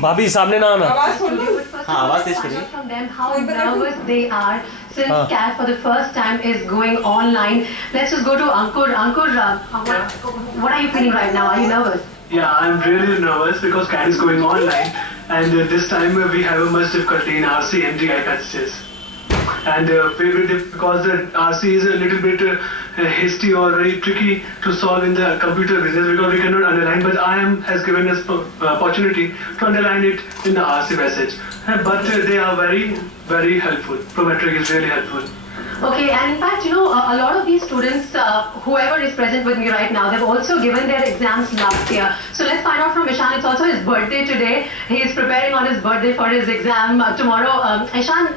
भाभी सामने ना आना। हाँ आवाज तेज करिए। From them how nervous they are since CAT for the first time is going online. Let's just go to Ankur. Ankur, what are you feeling right now? Are you nervous? Yeah, I'm really nervous because CAT is going online, and this time we have a much difficulty in RC and DI passages. And because the RC is a little bit hasty or very tricky to solve in the computer business because we cannot underline, but IIM has given us opportunity to underline it in the RC passage. But they are very, very helpful. Prometric is really helpful. Okay, and in fact, you know, a lot of these students, whoever is present with me right now, they've also given their exams last year. So let's find out from Ishan. It's also his birthday today. He is preparing on his birthday for his exam tomorrow. Ishan,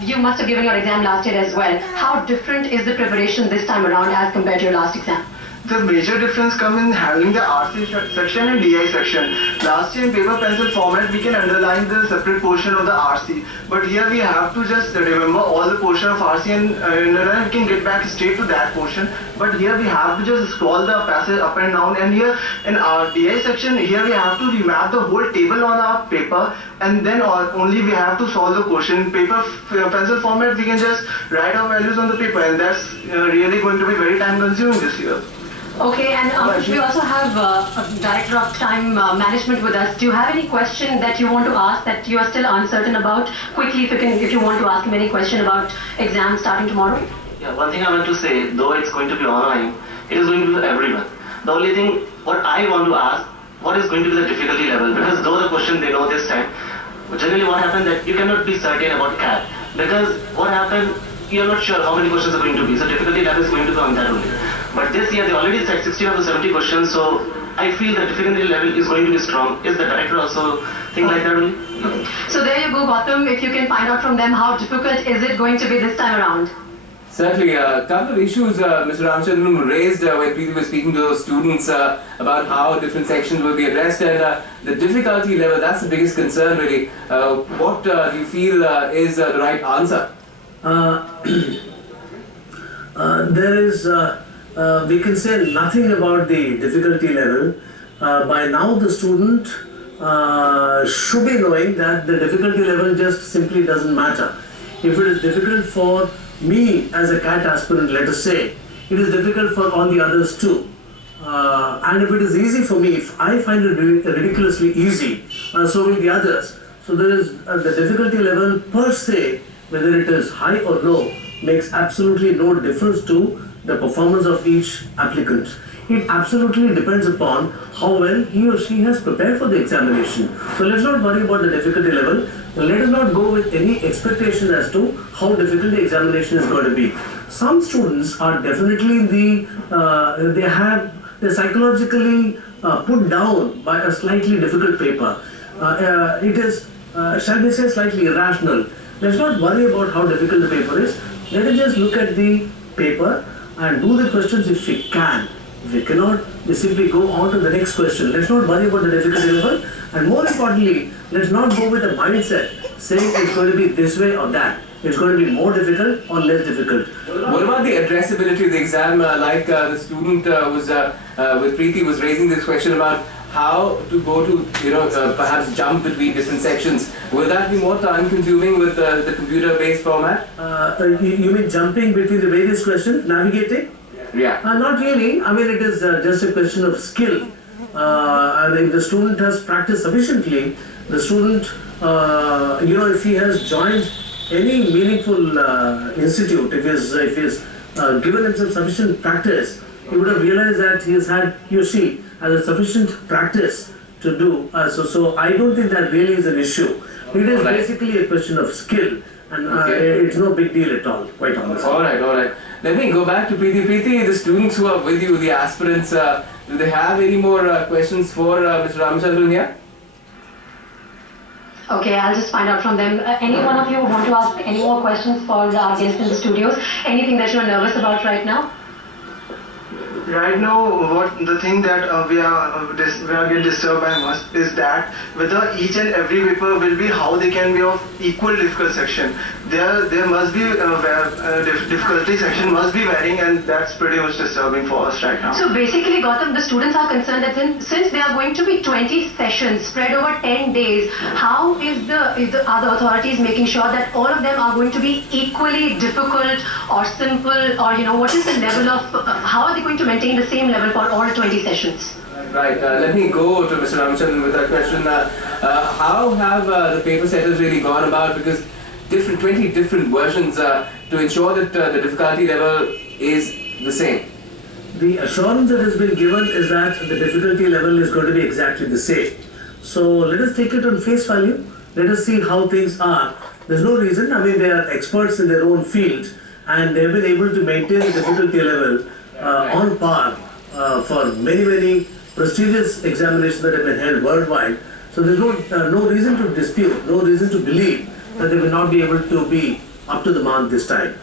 you must have given your exam last year as well. How different is the preparation this time around as compared to your last exam? The major difference comes in having the RC section and DI section. Last year in paper pencil format we can underline the separate portion of the RC, but here we have to just remember all the portion of RC and we can get back straight to that portion. But here we have to just scroll the passage up and down, and here in our DI section here we have to remap the whole table on our paper, and then only we have to solve the question. In paper pencil format we can just write our values on the paper, and that's really going to be very time consuming this year. Okay, and we also have a Director of Time Management with us. Do you have any question that you want to ask that you are still uncertain about? Quickly, if you want to ask him any question about exams starting tomorrow. Yeah, one thing I want to say, though it's going to be online, it is going to be for everyone. The only thing, what I want to ask, what is going to be the difficulty level? Because though the question they know this time, generally what happens that you cannot be certain about CAT. Because what happened, you are not sure how many questions are going to be. So difficulty level is going to be on that only. But this year they already said 60 to 70 questions, so I feel the difficulty level is going to be strong. Is the director also think like that only? Okay. So there you go, Gautam. If you can find out from them how difficult is it going to be this time around? Certainly, a couple of issues Mr. Ramachandran raised when Preeti was speaking to those students about how different sections will be addressed, and the difficulty level, that's the biggest concern really. What do you feel is the right answer? There is, we can say nothing about the difficulty level. By now the student should be knowing that the difficulty level just simply doesn't matter. If it is difficult for me as a CAT aspirant, let us say, it is difficult for all the others too. And if it is easy for me, if I find it ridiculously easy, so will the others. So there is the difficulty level per se, whether it is high or low, makes absolutely no difference to the performance of each applicant. It absolutely depends upon how well he or she has prepared for the examination. So let's not worry about the difficulty level. Let us not go with any expectation as to how difficult the examination is going to be. Some students are definitely they're psychologically put down by a slightly difficult paper. It is, shall we say, slightly irrational. Let's not worry about how difficult the paper is. Let us just look at the paper and do the questions if we can. If we cannot, we simply go on to the next question. Let's not worry about the difficulty level, and more importantly, let's not go with a mindset saying it's going to be this way or that. It's going to be more difficult or less difficult. What about the addressability of the exam? The student with Preeti was raising this question about how to go to, perhaps jump between different sections. Will that be more time consuming with the computer-based format? You mean jumping between the various questions, navigating? Yeah. Not really. I mean, it is just a question of skill. And if the student has practiced sufficiently, the student, if he has joined any meaningful institute, if he has given himself sufficient practice, he would have realized that he or she has a sufficient practice to do. So I don't think that really is an issue. It is basically a question of skill, and it's no big deal at all, quite honestly. All right. Let me go back to Preeti. Preeti, the students who are with you, the aspirants, do they have any more questions for Mr. Ramachandran here? Okay, I'll just find out from them. Any one of you want to ask any more questions for our guests in the studios? Anything that you're nervous about right now? Right now, the thing that we are getting disturbed by most is that whether each and every paper will be how they can be of equal difficult section. There must be difficulty section must be varying, and that's pretty much disturbing for us right now. So basically, Gautam, the students are concerned that since there are going to be 20 sessions spread over 10 days, how are the authorities making sure that all of them are going to be equally difficult or simple, or what is the level of how are they going to maintain the same level for all 20 sessions? Right. Let me go to Mr. Ramachandran with that question. How have the paper setters really gone about? Because 20 different versions to ensure that the difficulty level is the same. The assurance that has been given is that the difficulty level is going to be exactly the same. So let us take it on face value. Let us see how things are. There's no reason. I mean, they are experts in their own field, and they've been able to maintain the difficulty level on par for many prestigious examinations that have been held worldwide. So there's no reason to dispute, no reason to believe that they will not be able to be up to the mark this time.